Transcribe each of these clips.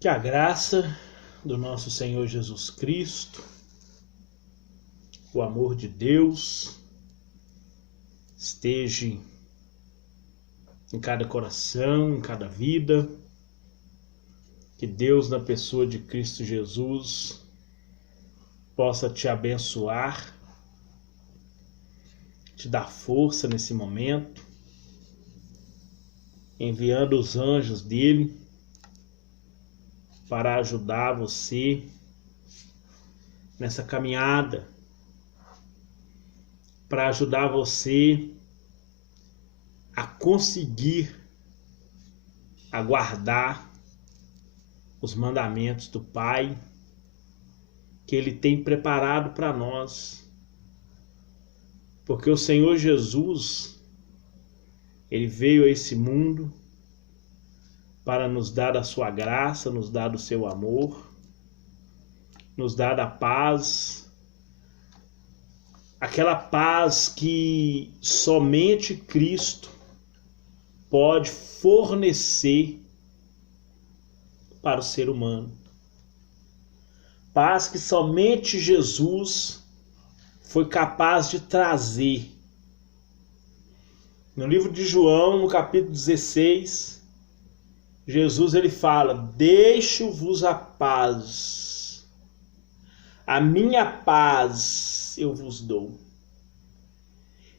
Que a graça do nosso Senhor Jesus Cristo, o amor de Deus, esteja em cada coração, em cada vida. Que Deus, na pessoa de Cristo Jesus, possa te abençoar, te dar força nesse momento, enviando os anjos dele para ajudar você nessa caminhada, para ajudar você a conseguir aguardar os mandamentos do Pai que Ele tem preparado para nós. Porque o Senhor Jesus, Ele veio a esse mundo para nos dar a sua graça, nos dar o seu amor, nos dar a paz, aquela paz que somente Cristo pode fornecer para o ser humano. Paz que somente Jesus foi capaz de trazer. No livro de João, no capítulo 16, Jesus ele fala: deixo-vos a paz, a minha paz eu vos dou.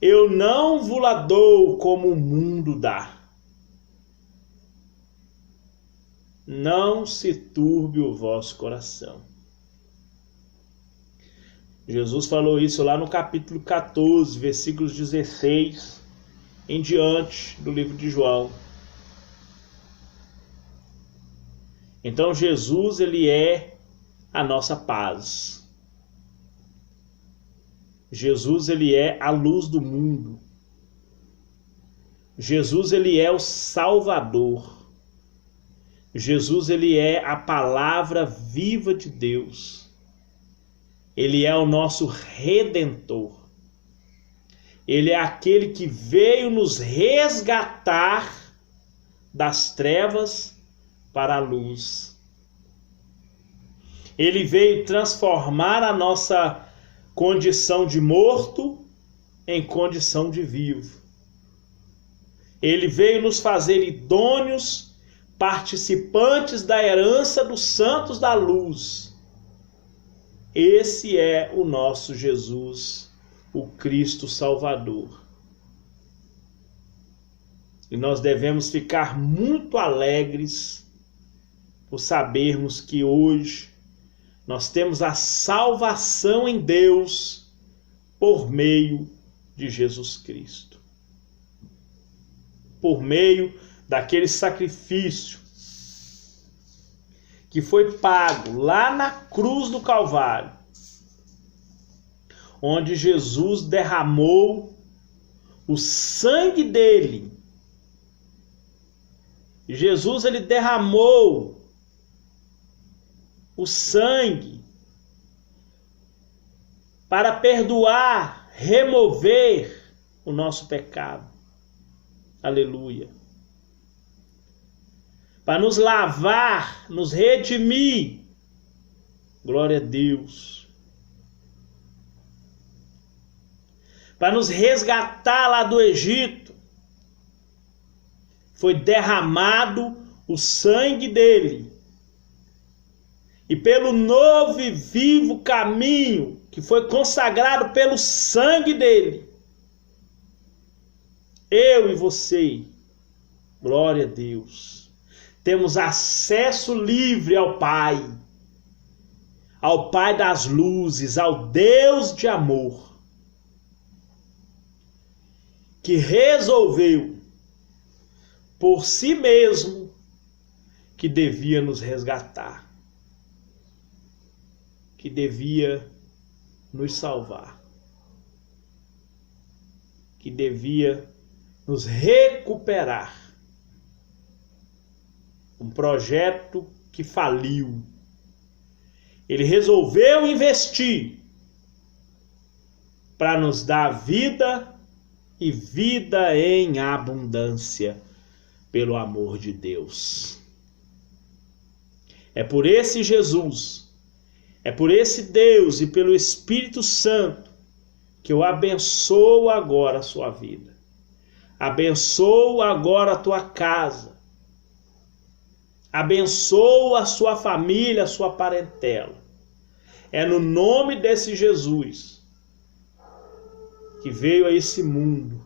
Eu não vos la dou como o mundo dá. Não se turbe o vosso coração. Jesus falou isso lá no capítulo 14, versículos 16 em diante do livro de João. Então Jesus, ele é a nossa paz. Jesus, ele é a luz do mundo. Jesus, ele é o Salvador. Jesus, ele é a palavra viva de Deus. Ele é o nosso Redentor. Ele é aquele que veio nos resgatar das trevas para a luz. Ele veio transformar a nossa condição de morto em condição de vivo. Ele veio nos fazer idôneos, participantes da herança dos santos da luz. Esse é o nosso Jesus, o Cristo Salvador. E nós devemos ficar muito alegres por sabermos que hoje nós temos a salvação em Deus por meio de Jesus Cristo. Por meio daquele sacrifício que foi pago lá na cruz do Calvário, onde Jesus derramou o sangue dele. Jesus, ele derramou o sangue para perdoar, remover o nosso pecado. Aleluia. Para nos lavar, nos redimir. Glória a Deus. Para nos resgatar lá do Egito. Foi derramado o sangue dele. E pelo novo e vivo caminho que foi consagrado pelo sangue dele, eu e você, glória a Deus, temos acesso livre ao Pai das luzes, ao Deus de amor, que resolveu por si mesmo que devia nos resgatar, que devia nos salvar, que devia nos recuperar. Um projeto que faliu. Ele resolveu investir para nos dar vida e vida em abundância, pelo amor de Deus. É por esse Jesus, é por esse Deus e pelo Espírito Santo que eu abençoo agora a sua vida. Abençoo agora a tua casa. Abençoo a sua família, a sua parentela. É no nome desse Jesus que veio a esse mundo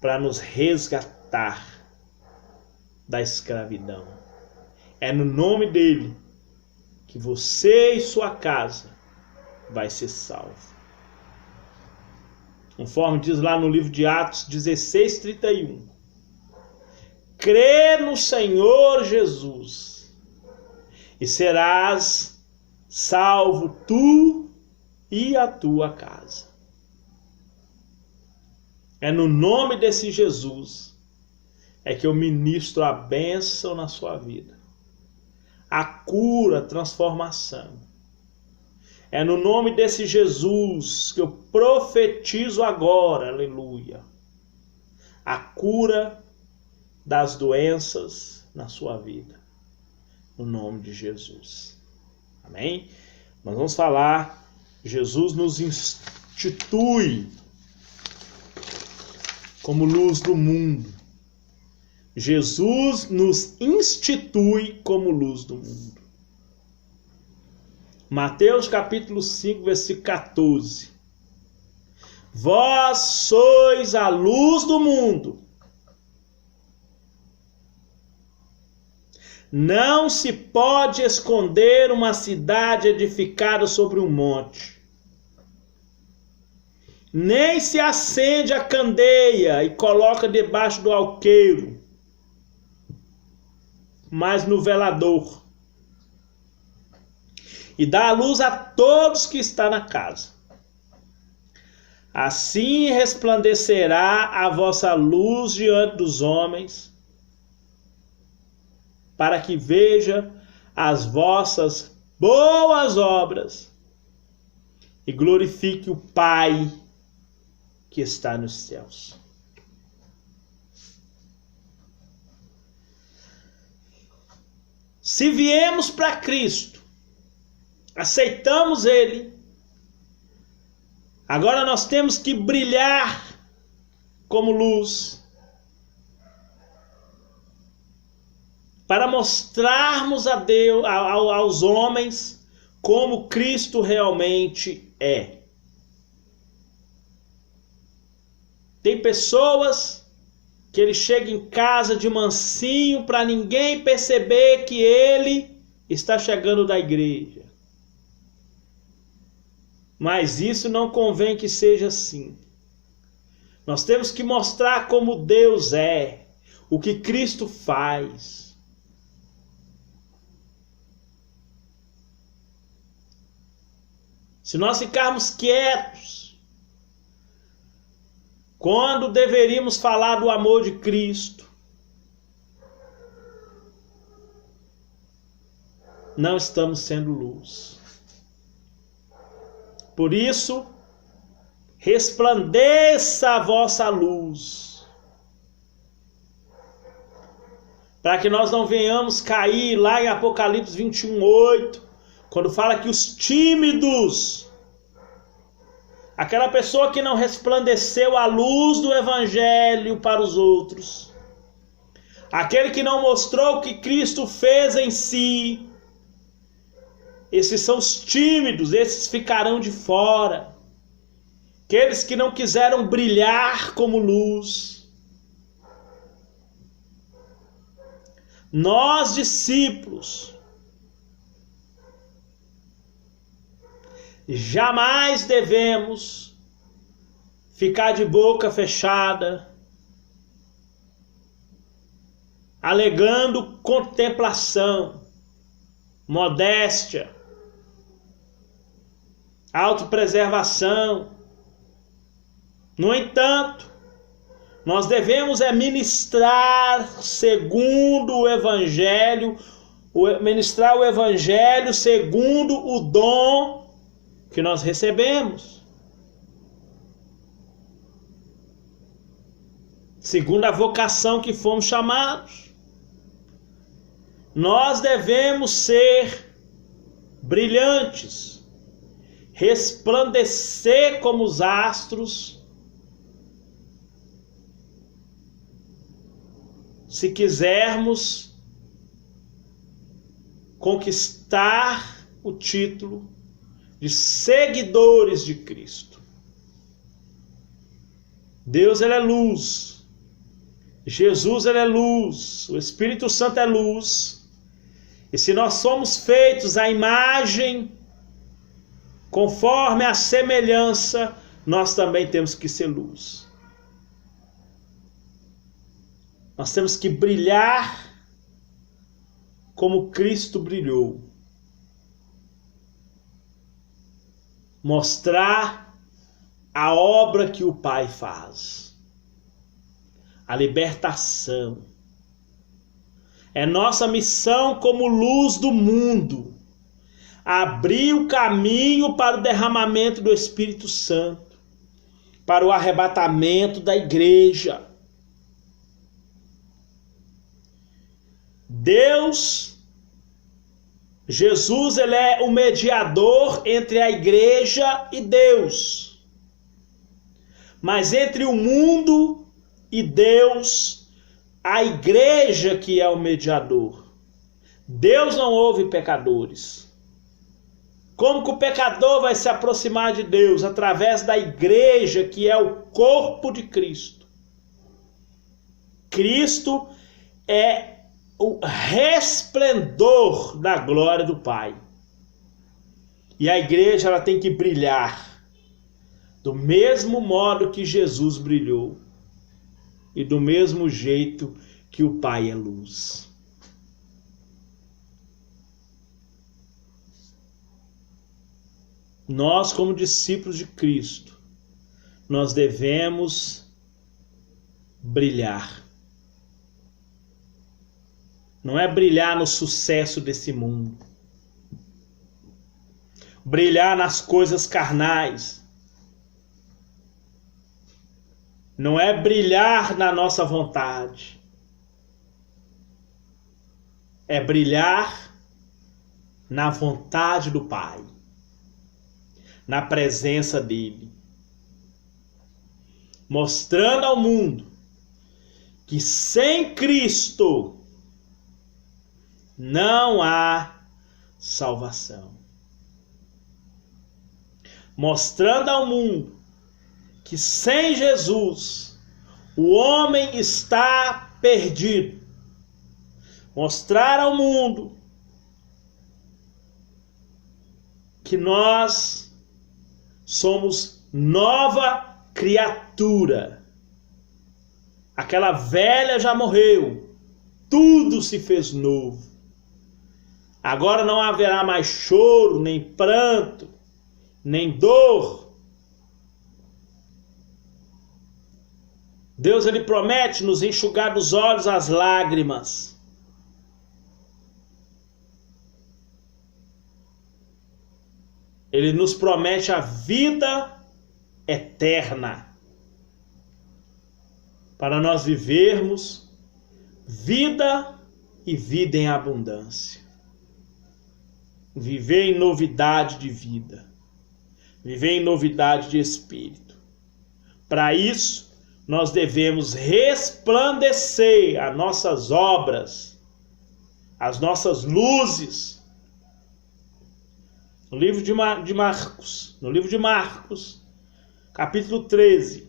para nos resgatar da escravidão. É no nome dele que você e sua casa vai ser salvo. Conforme diz lá no livro de Atos 16:31. Crê no Senhor Jesus e serás salvo tu e a tua casa. É no nome desse Jesus é que eu ministro a bênção na sua vida. A cura, a transformação. É no nome desse Jesus que eu profetizo agora, aleluia, a cura das doenças na sua vida. No nome de Jesus. Amém? Nós vamos falar, Jesus nos institui como luz do mundo. Jesus nos institui como luz do mundo. Mateus capítulo 5, versículo 14. Vós sois a luz do mundo. Não se pode esconder uma cidade edificada sobre um monte. Nem se acende a candeia e coloca debaixo do alqueiro, mas no velador, e dá a luz a todos que estão na casa. Assim resplandecerá a vossa luz diante dos homens, para que veja as vossas boas obras e glorifique o Pai que está nos céus. Se viemos para Cristo, aceitamos Ele, agora nós temos que brilhar como luz, para mostrarmos a Deus, aos homens, como Cristo realmente é. Tem pessoas que ele chega em casa de mansinho para ninguém perceber que ele está chegando da igreja. Mas isso não convém que seja assim. Nós temos que mostrar como Deus é, o que Cristo faz. Se nós ficarmos quietos, quando deveríamos falar do amor de Cristo, não estamos sendo luz. Por isso, resplandeça a vossa luz, para que nós não venhamos cair lá em Apocalipse 21:8, quando fala que os tímidos, aquela pessoa que não resplandeceu a luz do Evangelho para os outros, aquele que não mostrou o que Cristo fez em si, esses são os tímidos, esses ficarão de fora. Aqueles que não quiseram brilhar como luz. Nós, discípulos, jamais devemos ficar de boca fechada, alegando contemplação, modéstia, autopreservação. No entanto, nós devemos ministrar segundo o Evangelho, ministrar o Evangelho segundo o dom que nós recebemos, segundo a vocação que fomos chamados. Nós devemos ser brilhantes, resplandecer como os astros, se quisermos conquistar o título de seguidores de Cristo. Deus, ele é luz. Jesus, ele é luz. O Espírito Santo é luz. E se nós somos feitos à imagem, conforme a semelhança, nós também temos que ser luz. Nós temos que brilhar como Cristo brilhou. Mostrar a obra que o Pai faz. A libertação. É nossa missão como luz do mundo. Abrir o caminho para o derramamento do Espírito Santo. Para o arrebatamento da igreja. Deus, Jesus, ele é o mediador entre a igreja e Deus. Mas entre o mundo e Deus, a igreja que é o mediador. Deus não ouve pecadores. Como que o pecador vai se aproximar de Deus? Através da igreja que é o corpo de Cristo. Cristo é o resplendor da glória do Pai. E a igreja, ela tem que brilhar do mesmo modo que Jesus brilhou e do mesmo jeito que o Pai é luz. Nós, como discípulos de Cristo, nós devemos brilhar. Não é brilhar no sucesso desse mundo. Brilhar nas coisas carnais. Não é brilhar na nossa vontade. É brilhar na vontade do Pai. Na presença dele. Mostrando ao mundo que sem Cristo não há salvação. Mostrando ao mundo que sem Jesus o homem está perdido. Mostrar ao mundo que nós somos nova criatura. Aquela velha já morreu, tudo se fez novo. Agora não haverá mais choro, nem pranto, nem dor. Deus, ele promete nos enxugar dos olhos as lágrimas. Ele nos promete a vida eterna. Para nós vivermos vida e vida em abundância. Viver em novidade de vida. Viver em novidade de espírito. Para isso, nós devemos resplandecer as nossas obras, as nossas luzes. No livro de Marcos, capítulo 13.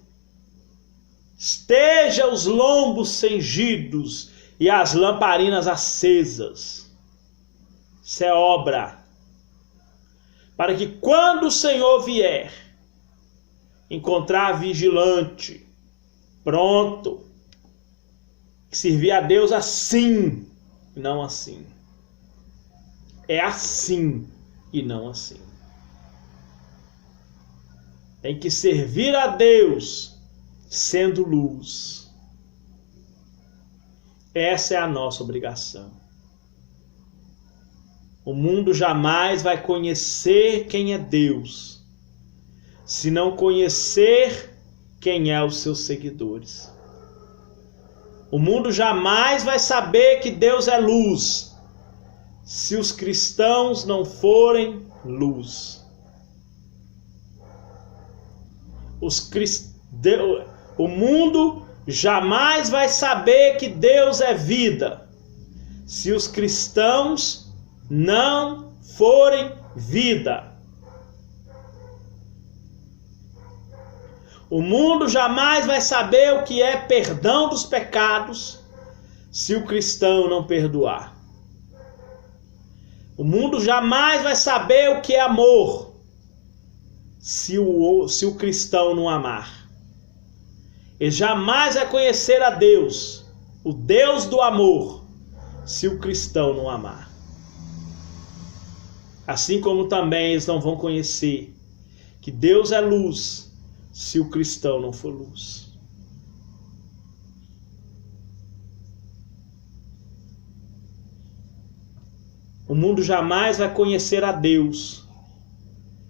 Esteja os lombos cingidos e as lamparinas acesas. Isso é obra. Para que quando o Senhor vier, encontrar vigilante, pronto, que servir a Deus assim e não assim. É assim e não assim. Tem que servir a Deus sendo luz. Essa é a nossa obrigação. O mundo jamais vai conhecer quem é Deus, se não conhecer quem é os seus seguidores. O mundo jamais vai saber que Deus é luz, se os cristãos não forem luz. O mundo jamais vai saber que Deus é vida se os cristãos não forem vida. O mundo jamais vai saber o que é perdão dos pecados se o cristão não perdoar. O mundo jamais vai saber o que é amor se o cristão não amar. Ele jamais vai conhecer a Deus, o Deus do amor, se o cristão não amar. Assim como também eles não vão conhecer que Deus é luz se o cristão não for luz. O mundo jamais vai conhecer a Deus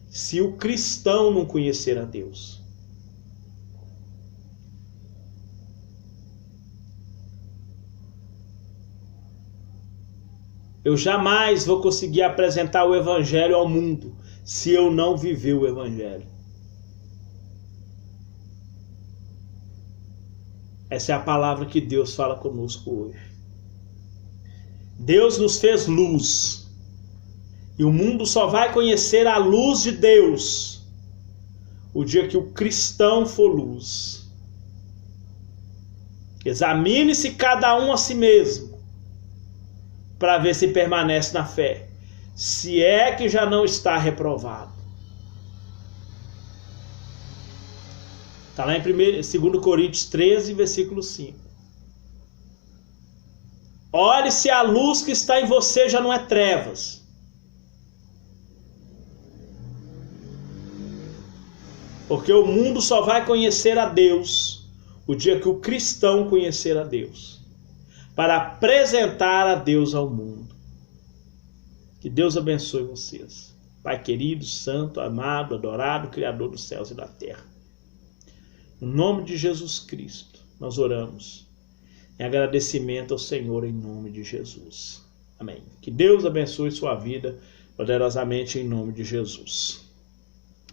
se o cristão não conhecer a Deus. Eu jamais vou conseguir apresentar o Evangelho ao mundo se eu não viver o Evangelho. Essa é a palavra que Deus fala conosco hoje. Deus nos fez luz. E o mundo só vai conhecer a luz de Deus o dia que o cristão for luz. Examine-se cada um a si mesmo, para ver se permanece na fé, se é que já não está reprovado. Está lá em 2 Coríntios 13, versículo 5. Olhe se a luz que está em você já não é trevas. Porque o mundo só vai conhecer a Deus o dia que o cristão conhecer a Deus, para apresentar a Deus ao mundo. Que Deus abençoe vocês. Pai querido, santo, amado, adorado, Criador dos céus e da terra. No nome de Jesus Cristo, nós oramos em agradecimento ao Senhor em nome de Jesus. Amém. Que Deus abençoe sua vida poderosamente em nome de Jesus.